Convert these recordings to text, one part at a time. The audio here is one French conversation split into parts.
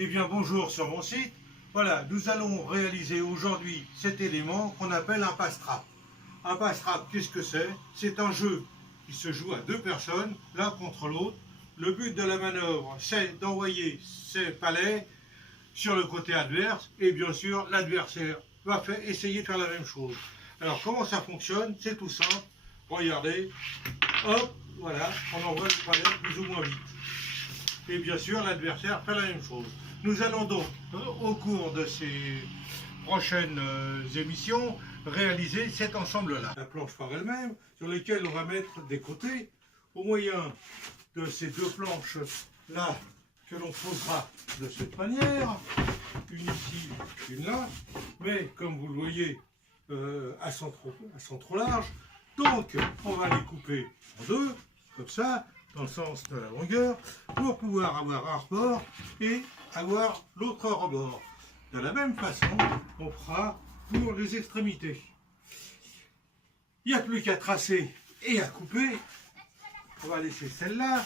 Eh bien bonjour sur mon site. Voilà, nous allons réaliser aujourd'hui cet élément qu'on appelle un passe-trappe. Un passe-trappe, qu'est-ce que c'est? C'est un jeu qui se joue à deux personnes, l'un contre l'autre. Le but de la manœuvre, c'est d'envoyer ces palets sur le côté adverse et bien sûr l'adversaire va essayer de faire la même chose. Alors comment ça fonctionne? C'est tout simple. Regardez, hop, voilà, on envoie le palet plus ou moins vite. Et bien sûr l'adversaire fait la même chose. Nous allons donc, au cours de ces prochaines émissions, réaliser cet ensemble-là. La planche par elle-même, sur laquelle on va mettre des côtés, au moyen de ces deux planches-là, que l'on posera de cette manière, une ici, une là, mais comme vous le voyez, elles sont trop larges, donc on va les couper en deux, comme ça, dans le sens de la longueur, pour pouvoir avoir un rebord et avoir l'autre rebord. De la même façon, on fera pour les extrémités. Il n'y a plus qu'à tracer et à couper. On va laisser celle-là.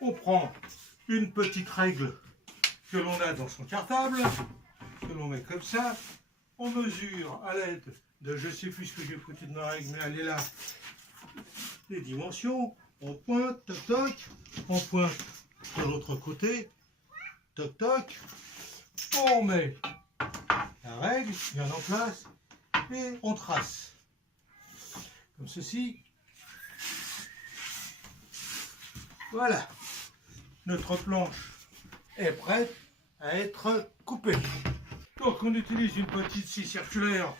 On prend une petite règle que l'on a dans son cartable, que l'on met comme ça. On mesure à l'aide de, je ne sais plus ce que j'ai foutu de ma règle, mais elle est là, les dimensions. On pointe, toc toc, on pointe de l'autre côté, toc toc, on met la règle bien en place et on trace. Comme ceci. Voilà, notre planche est prête à être coupée. Donc on utilise une petite scie circulaire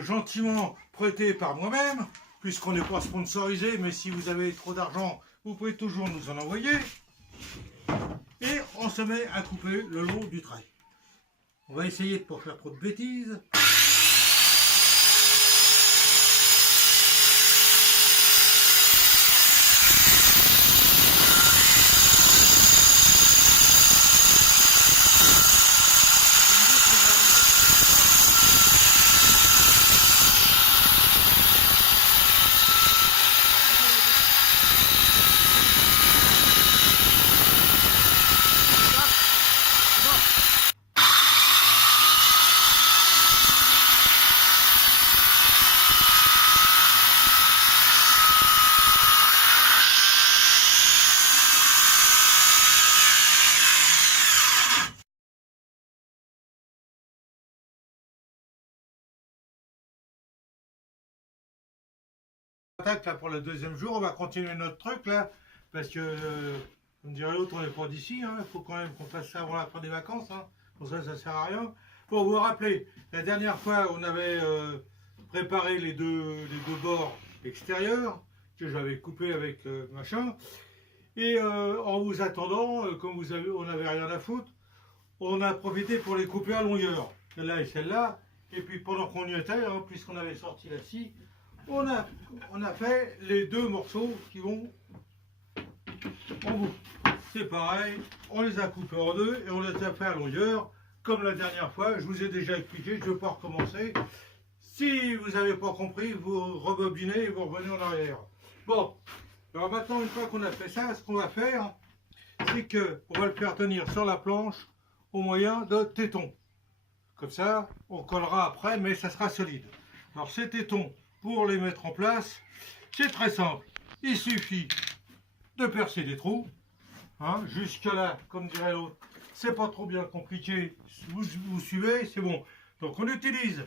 gentiment prêtée par moi-même, puisqu'on n'est pas sponsorisé, mais si vous avez trop d'argent, vous pouvez toujours nous en envoyer. Et on se met à couper le long du trait. On va essayer de ne pas faire trop de bêtises. Là pour le deuxième jour, on va continuer notre truc là, parce que, comme dirait l'autre, on n'est pas d'ici, hein. Il faut quand même qu'on fasse ça avant la fin des vacances, hein. Pour ça, ça sert à rien. Pour vous rappeler, la dernière fois, on avait préparé les deux bords extérieurs, que j'avais coupé avec machin, et en vous attendant, comme on n'avait rien à foutre, on a profité pour les couper à longueur, celle-là et celle-là, et puis pendant qu'on y était, hein, puisqu'on avait sorti la scie, on a fait les deux morceaux qui vont en bout. C'est pareil, on les a coupés en deux et on les a fait à longueur. Comme la dernière fois, je vous ai déjà expliqué, je ne vais pas recommencer. Si vous n'avez pas compris, vous rebobinez et vous revenez en arrière. Bon, alors maintenant, une fois qu'on a fait ça, ce qu'on va faire, c'est qu'on va le faire tenir sur la planche au moyen de tétons. Comme ça, on collera après, mais ça sera solide. Alors ces tétons, pour les mettre en place, c'est très simple. Il suffit de percer des trous. Hein, jusque là, comme dirait l'autre, c'est pas trop bien compliqué. Vous suivez, c'est bon. Donc on utilise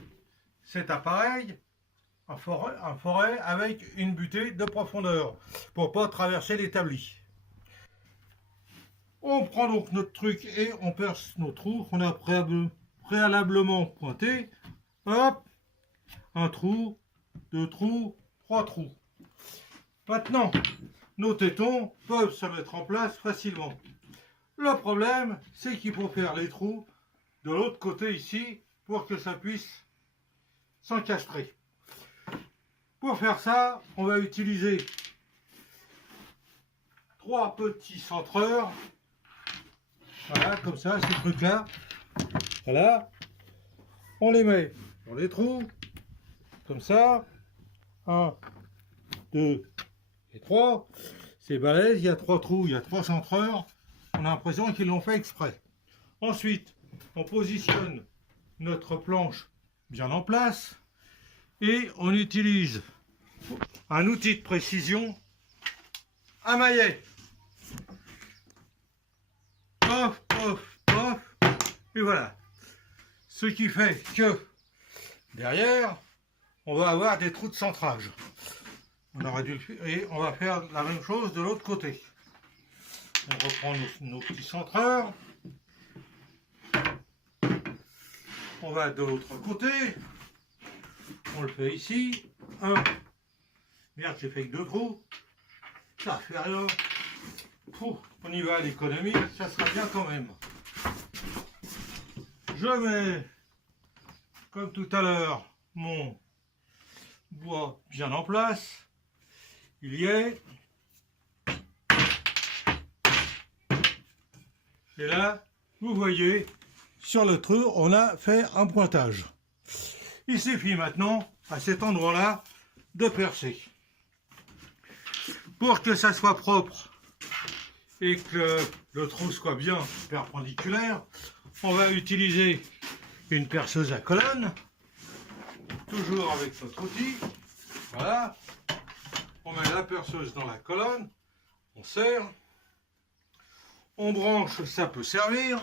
cet appareil, un forêt avec une butée de profondeur pour pas traverser l'établi. On prend donc notre truc et on perce nos trous qu'on a préalablement pointés. Hop, un trou, deux trous, trois trous. Maintenant, nos tétons peuvent se mettre en place facilement. Le problème, c'est qu'il faut faire les trous de l'autre côté ici pour que ça puisse s'encastrer. Pour faire ça, on va utiliser trois petits centreurs. Voilà, comme ça, ces trucs-là. Voilà. On les met dans les trous, comme ça. 1, 2 et 3. C'est balèze, il y a 3 trous, il y a 3 centreurs. On a l'impression qu'ils l'ont fait exprès. Ensuite, on positionne notre planche bien en place et on utilise un outil de précision, un maillet. Pof, pof, pof, et voilà. Ce qui fait que derrière, on va avoir des trous de centrage. On aurait dû, et on va faire la même chose de l'autre côté. On reprend nos petits centreurs. On va de l'autre côté. On le fait ici. Un. Merde, j'ai fait que 2 trous. Ça fait rien. On y va à l'économie, ça sera bien quand même. Je mets, comme tout à l'heure, mon bois bien en place. Il y est. Et là, vous voyez, sur le trou, on a fait un pointage. Il suffit maintenant, à cet endroit-là, de percer. Pour que ça soit propre et que le trou soit bien perpendiculaire, on va utiliser une perceuse à colonne, toujours avec notre outil. Voilà. On met la perceuse dans la colonne, on serre, on branche, ça peut servir.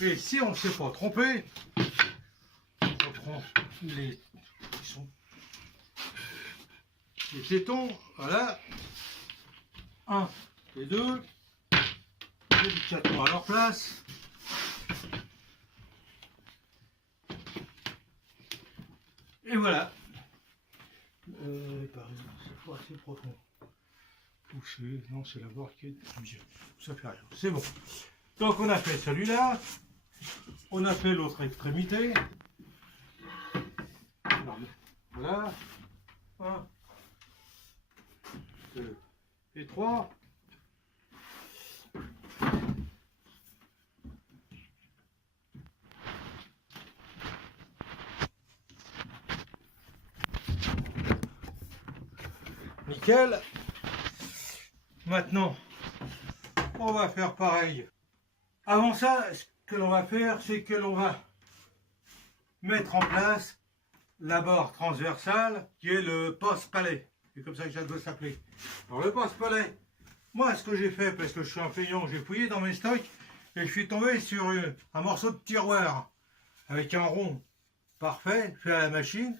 Et si on ne s'est pas trompé, on prend les tétons, voilà, 1 et 2, délicatement à leur place. Et voilà. Par exemple, c'est pas assez profond. Touché, non, c'est la barre qui est mieux. Ça fait rien, c'est bon. Donc on a fait celui-là. On a fait l'autre extrémité. Voilà. 1, 2 et 3. Nickel. Maintenant, on va faire pareil. Avant ça, ce que l'on va faire, c'est que l'on va mettre en place la barre transversale qui est le poste-palais. C'est comme ça que ça doit s'appeler. Alors le poste-palais, moi ce que j'ai fait, parce que je suis un feignant, j'ai fouillé dans mes stocks et je suis tombé sur un morceau de tiroir avec un rond parfait, fait à la machine.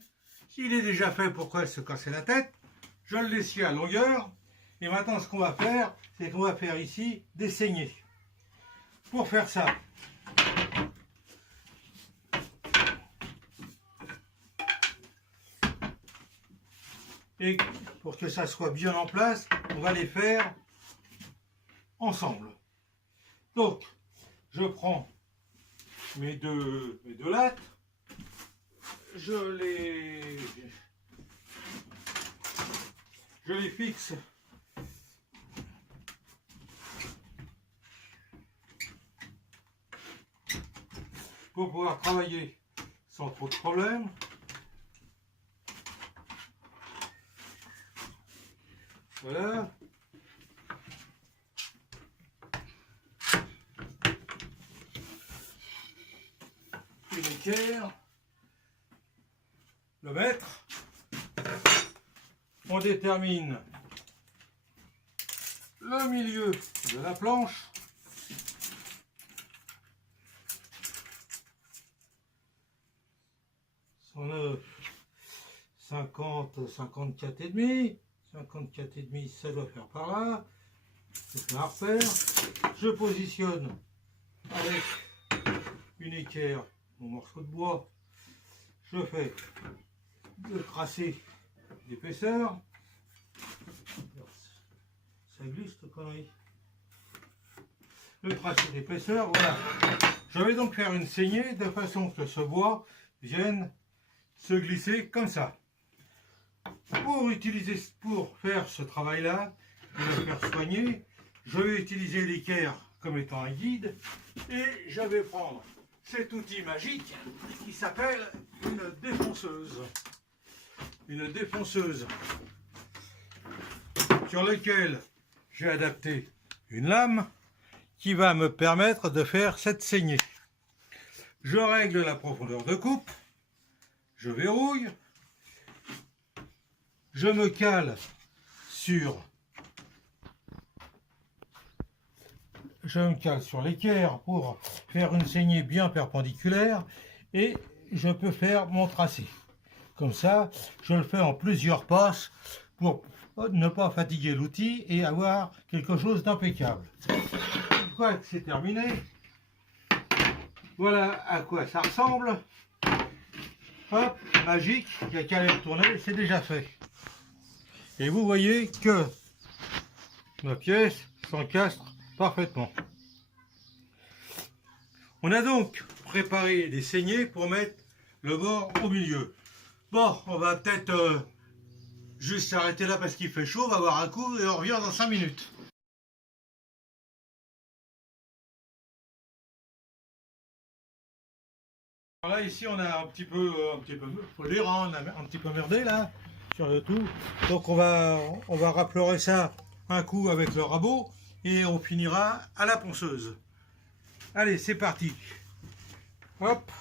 S'il est déjà fait, pourquoi se casser la tête? Je le laisse à longueur. Et maintenant ce qu'on va faire, c'est qu'on va faire ici des saignées. Pour faire ça, et pour que ça soit bien en place, on va les faire ensemble. Donc, je prends mes deux lattes, je les fixe pour pouvoir travailler sans trop de problèmes. Voilà. Une équerre. Le mètre. On détermine le milieu de la planche. On a 50, 54 et demi. 54 et demi, ça doit faire par là. Je fais un repère. Je positionne avec une équerre mon morceau de bois. Je fais le tracé d'épaisseur. Ça glisse cette connerie. Le tracé d'épaisseur, voilà. Je vais donc faire une saignée de façon que ce bois vienne se glisser comme ça. Pour faire ce travail-là, et le faire soigner, je vais utiliser l'équerre comme étant un guide et je vais prendre cet outil magique qui s'appelle une défonceuse. Une défonceuse sur laquelle j'ai adapté une lame qui va me permettre de faire cette saignée. Je règle la profondeur de coupe, je verrouille, je me cale sur l'équerre pour faire une saignée bien perpendiculaire et je peux faire mon tracé. Comme ça, je le fais en plusieurs passes pour ne pas fatiguer l'outil et avoir quelque chose d'impeccable. Une fois que c'est terminé, voilà à quoi ça ressemble. Hop, magique, il n'y a qu'à les retourner, c'est déjà fait. Et vous voyez que ma pièce s'encastre parfaitement. On a donc préparé des saignées pour mettre le bord au milieu. Bon, on va peut-être juste s'arrêter là parce qu'il fait chaud, on va boire un coup et on revient dans 5 minutes. Alors là, ici, on a un petit peu, faut dire, hein, on a un petit peu merdé là, sur le tout. Donc on va rapleurer ça un coup avec le rabot et on finira à la ponceuse. Allez, c'est parti. Hop.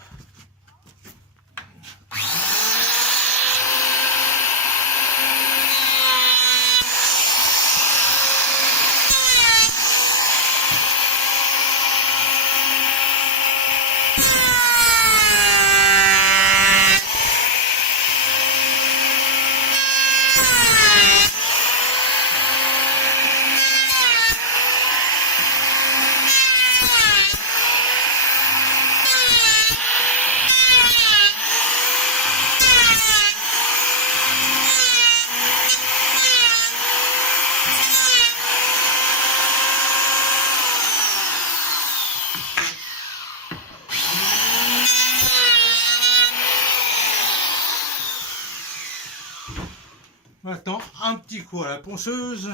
Maintenant, un petit coup à la ponceuse.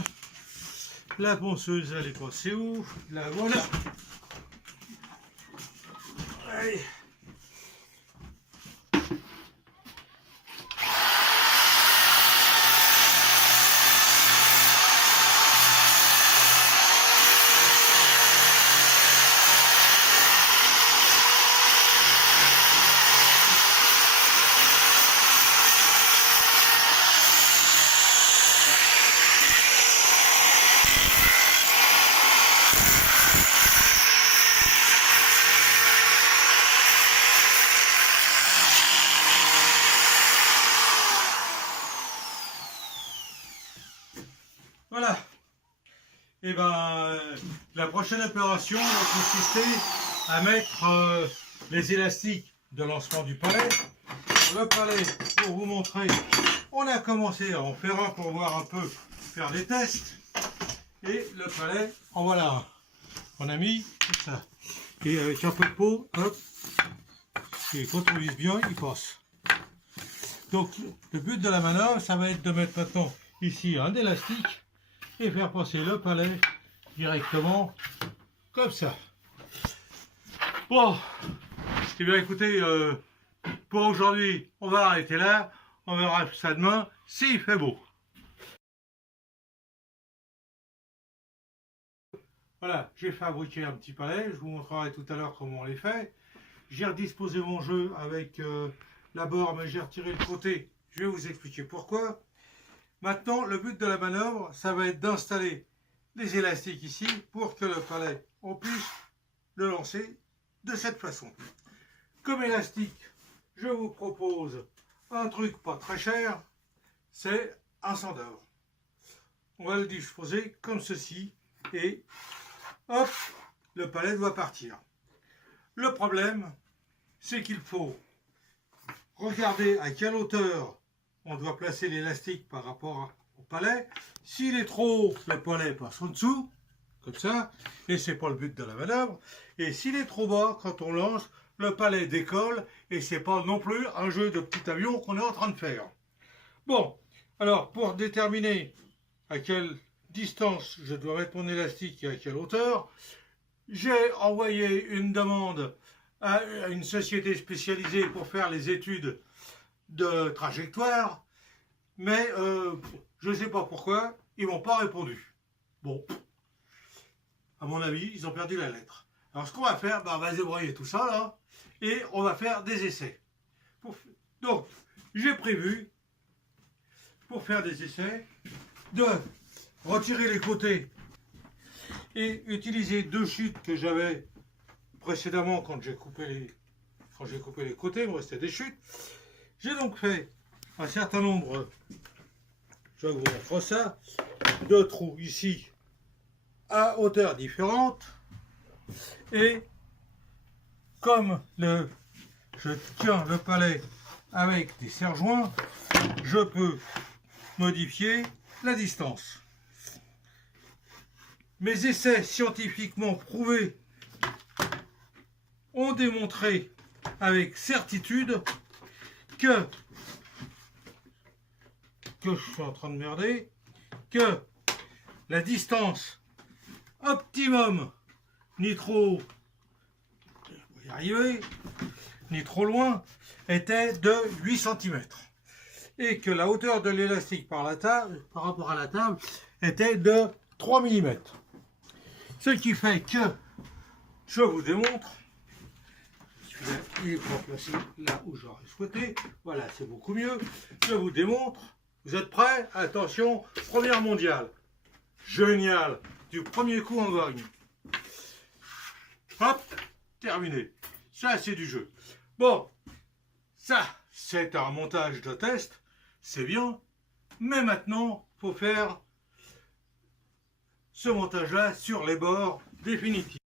La ponceuse, elle est passée où? La voilà. Allez. Voilà. Et ben, la prochaine opération va consister à mettre les élastiques de lancement du palais. Le palais, pour vous montrer, on a commencé à en faire un pour voir un peu, faire des tests. Et le palais, en voilà un. On a mis tout ça. Et avec un peu de peau, hop, et quand on vise bien, il passe. Donc, le but de la manœuvre, ça va être de mettre maintenant ici un élastique et faire passer le palais directement comme ça. Bon, et bien écoutez, pour aujourd'hui, on va arrêter là. On verra ça demain s'il fait beau. Voilà, j'ai fabriqué un petit palais. Je vous montrerai tout à l'heure comment on les fait. J'ai redisposé mon jeu avec la borne, mais j'ai retiré le côté. Je vais vous expliquer pourquoi. Maintenant, le but de la manœuvre, ça va être d'installer les élastiques ici pour que le palais, on puisse le lancer de cette façon. Comme élastique, je vous propose un truc pas très cher, c'est un sandeur. On va le disposer comme ceci et hop, le palais doit partir. Le problème, c'est qu'il faut regarder à quelle hauteur on doit placer l'élastique par rapport au palais. S'il est trop haut, le palais passe en dessous, comme ça, et c'est pas le but de la manœuvre. Et s'il est trop bas, quand on lance, le palais décolle, et c'est pas non plus un jeu de petit avion qu'on est en train de faire. Bon, alors pour déterminer à quelle distance je dois mettre mon élastique et à quelle hauteur, j'ai envoyé une demande à une société spécialisée pour faire les études de trajectoire, mais je ne sais pas pourquoi, ils m'ont pas répondu. Bon, à mon avis, ils ont perdu la lettre. Alors ce qu'on va faire, on va débrouiller tout ça là, et on va faire des essais. Donc, j'ai prévu, pour faire des essais, de retirer les côtés et utiliser deux chutes que j'avais précédemment quand j'ai coupé les côtés, il me restait des chutes. J'ai donc fait un certain nombre, je vais vous montrer ça, de trous ici à hauteur différente, et comme je tiens le palais avec des serre-joints, je peux modifier la distance. Mes essais scientifiquement prouvés ont démontré avec certitude que je suis en train de merder, que la distance optimum, ni trop haut, je vais y arriver, ni trop loin, était de 8 cm. Et que la hauteur de l'élastique par rapport à la table était de 3 mm. Ce qui fait que je vous démontre, celui-là il est pas placé là où j'aurais souhaité, voilà, c'est beaucoup mieux. Je vous démontre, vous êtes prêts? Attention, première mondiale. Génial, du premier coup on gagne. Hop, terminé. Ça c'est du jeu. Bon, ça c'est un montage de test, c'est bien, mais maintenant il faut faire ce montage-là sur les bords définitifs.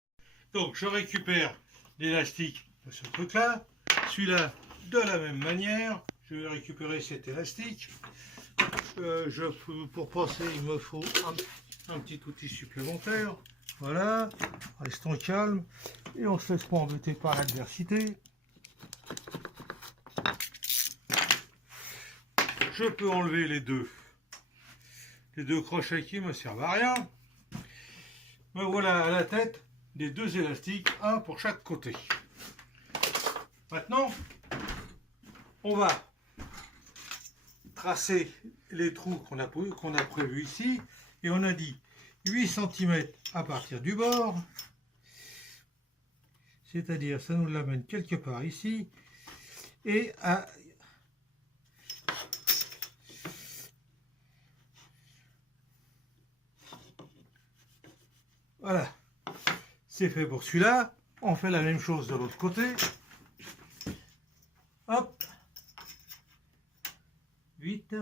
Donc je récupère l'élastique de ce truc-là, celui-là de la même manière, je vais récupérer cet élastique. Pour passer, il me faut un petit outil supplémentaire. Voilà, restons calmes et on ne se laisse pas embêter par l'adversité. Je peux enlever les deux crochets qui ne me servent à rien. Me voilà à la tête des deux élastiques, un pour chaque côté. Maintenant, on va tracer les trous qu'on a prévus ici, et on a dit 8 cm à partir du bord, c'est-à-dire ça nous l'amène quelque part ici, et à voilà, c'est fait pour celui-là. On fait la même chose de l'autre côté. Hop, 8.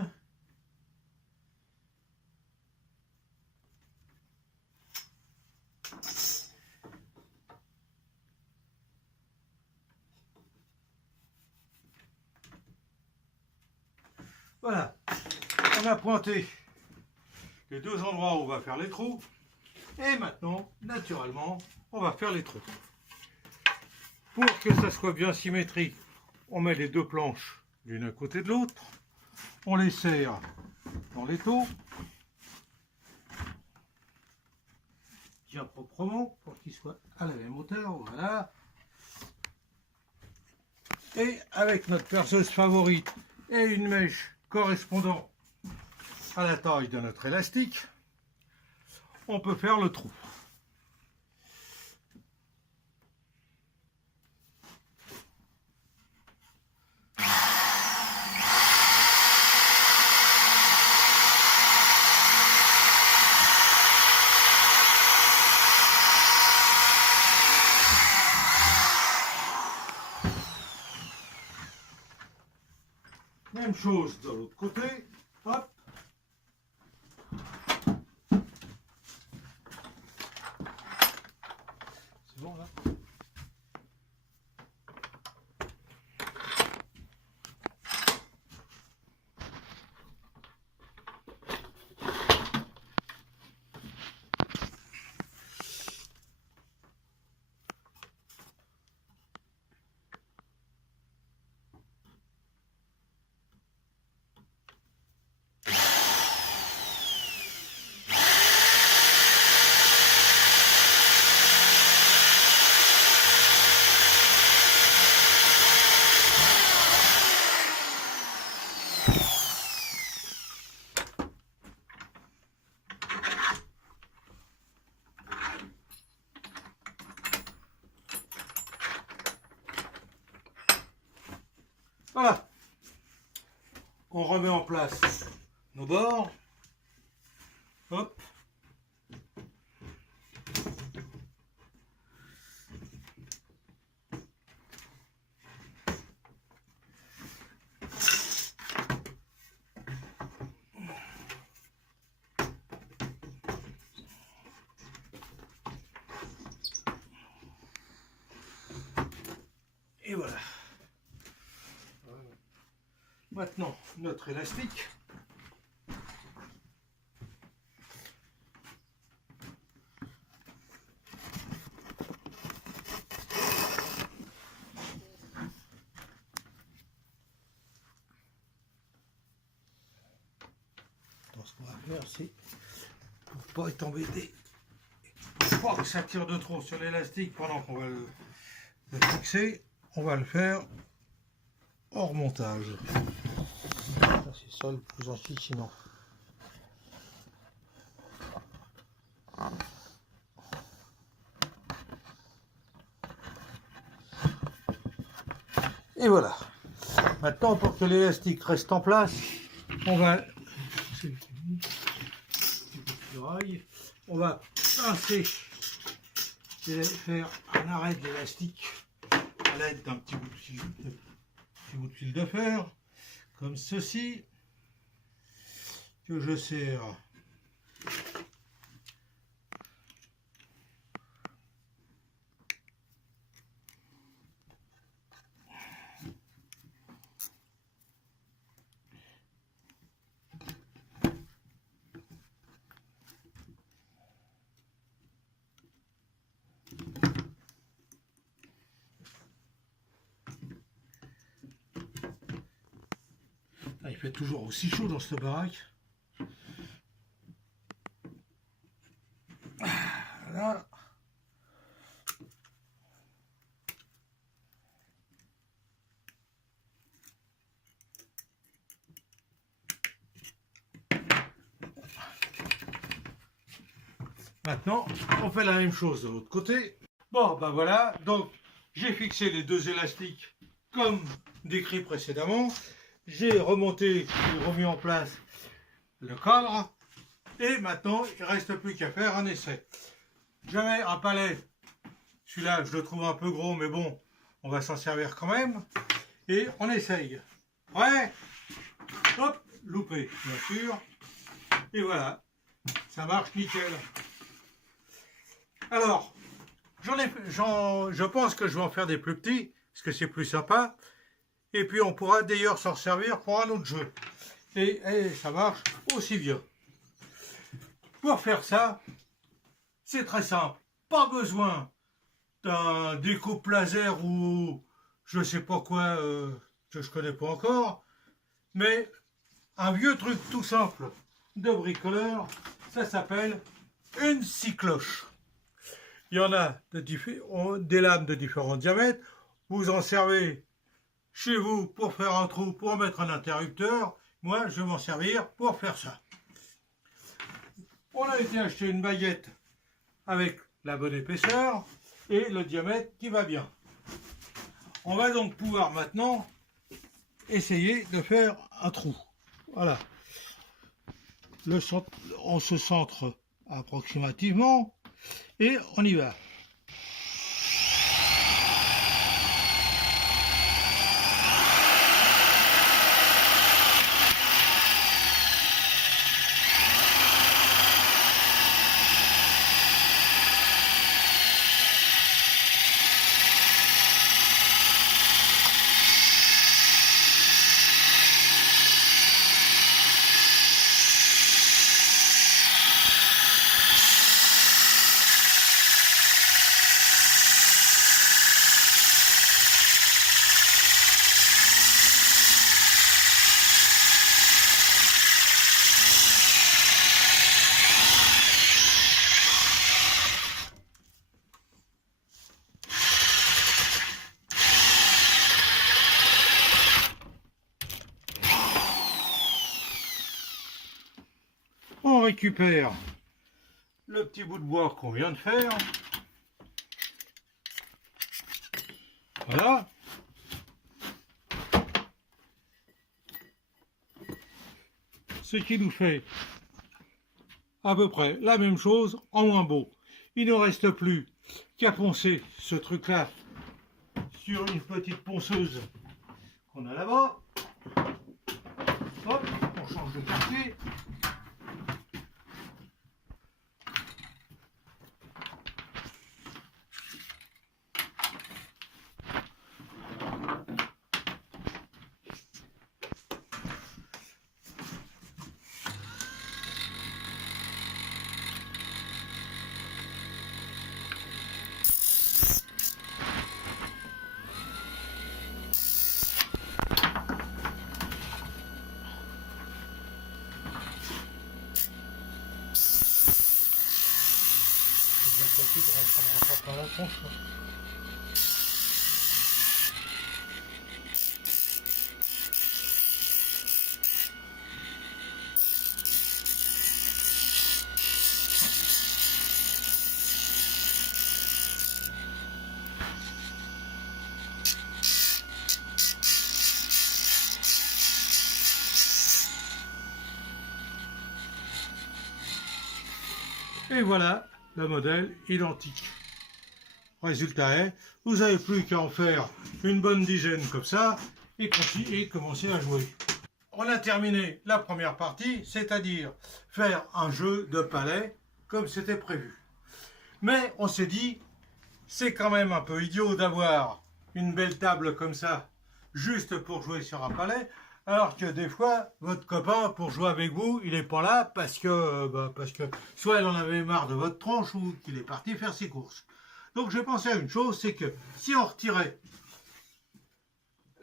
Voilà, on a pointé les deux endroits où on va faire les trous. Et maintenant, naturellement, on va faire les trous. Pour que ça soit bien symétrique, on met les deux planches l'une à côté de l'autre. On les serre dans l'étau, bien proprement, pour qu'ils soient à la même hauteur. Voilà. Et avec notre perceuse favorite et une mèche correspondant à la taille de notre élastique, on peut faire le trou. Même chose de l'autre côté. Hop. C'est bon là? Voilà. On remet en place nos bords. Hop. Et voilà. Maintenant, notre élastique. Donc, ce qu'on va faire, c'est pour pas être embêté, pour pas que ça tire de trop sur l'élastique pendant qu'on va le fixer, on va le faire hors montage. C'est ça le plus enquiquinant. Et voilà. Maintenant, pour que l'élastique reste en place, on va pincer et faire un arrêt de l'élastique à l'aide d'un petit bout de fil de fer, comme ceci, que je serre il fait toujours aussi chaud dans cette baraque. Voilà. Maintenant, on fait la même chose de l'autre côté. Bon, ben voilà, donc j'ai fixé les deux élastiques comme décrit précédemment. J'ai remonté et remis en place le cadre. Et maintenant, il ne reste plus qu'à faire un essai. J'avais un palais. Celui-là, je le trouve un peu gros, mais bon, on va s'en servir quand même. Et on essaye. Ouais. Hop, loupé, bien sûr. Et voilà, ça marche nickel. Alors, je pense que je vais en faire des plus petits, parce que c'est plus sympa. Et puis on pourra d'ailleurs s'en servir pour un autre jeu. Et ça marche aussi bien. Pour faire ça, c'est très simple. Pas besoin d'un découpe laser ou je sais pas quoi que je connais pas encore. Mais un vieux truc tout simple de bricoleur, ça s'appelle une scie cloche. Il y en a des lames de différents diamètres. Vous en servez chez vous pour faire un trou, pour mettre un interrupteur. Moi, je vais m'en servir pour faire ça. On a été acheter une baguette avec la bonne épaisseur et le diamètre qui va bien. On va donc pouvoir maintenant essayer de faire un trou. Voilà. On se centre approximativement et on y va. On récupère le petit bout de bois qu'on vient de faire. Voilà. ce qui nous fait à peu près la même chose en moins beau. Il ne reste plus qu'à poncer ce truc-là sur une petite ponceuse qu'on a là-bas. Hop, on change de quartier. La tronche. Et voilà le modèle identique. Résultat est, vous n'avez plus qu'à en faire une bonne dizaine comme ça et commencer à jouer. On a terminé la première partie, c'est-à-dire faire un jeu de palais comme c'était prévu. Mais on s'est dit, c'est quand même un peu idiot d'avoir une belle table comme ça juste pour jouer sur un palais, alors que des fois, votre copain, pour jouer avec vous, il n'est pas là parce que soit il en avait marre de votre tronche ou qu'il est parti faire ses courses. Donc j'ai pensé à une chose, c'est que si on retirait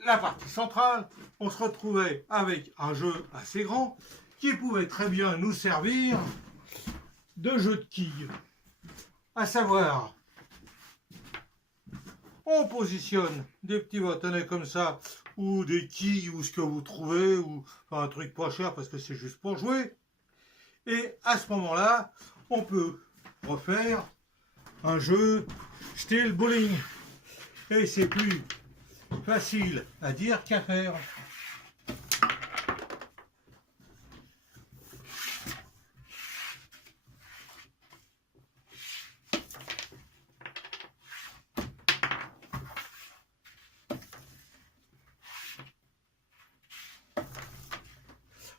la partie centrale, on se retrouvait avec un jeu assez grand qui pouvait très bien nous servir de jeu de quilles. À savoir, on positionne des petits bâtonnets comme ça, ou des quilles, ou ce que vous trouvez, ou enfin, un truc pas cher parce que c'est juste pour jouer. Et à ce moment-là, on peut refaire un jeu style bowling. Et c'est plus facile à dire qu'à faire.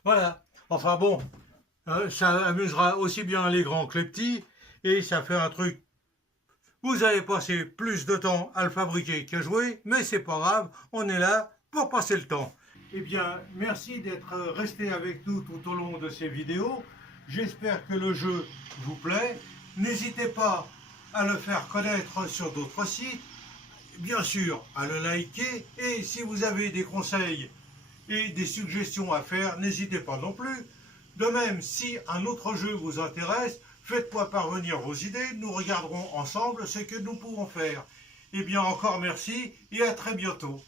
Voilà, enfin bon, ça amusera aussi bien les grands que les petits, et ça fait un truc. Vous avez passé plus de temps à le fabriquer qu'à jouer, mais c'est pas grave, on est là pour passer le temps. Eh bien, merci d'être resté avec nous tout au long de ces vidéos. J'espère que le jeu vous plaît. N'hésitez pas à le faire connaître sur d'autres sites, bien sûr à le liker, et si vous avez des conseils et des suggestions à faire, n'hésitez pas non plus. De même, si un autre jeu vous intéresse, faites-moi parvenir vos idées, nous regarderons ensemble ce que nous pouvons faire. Eh bien, encore merci et à très bientôt.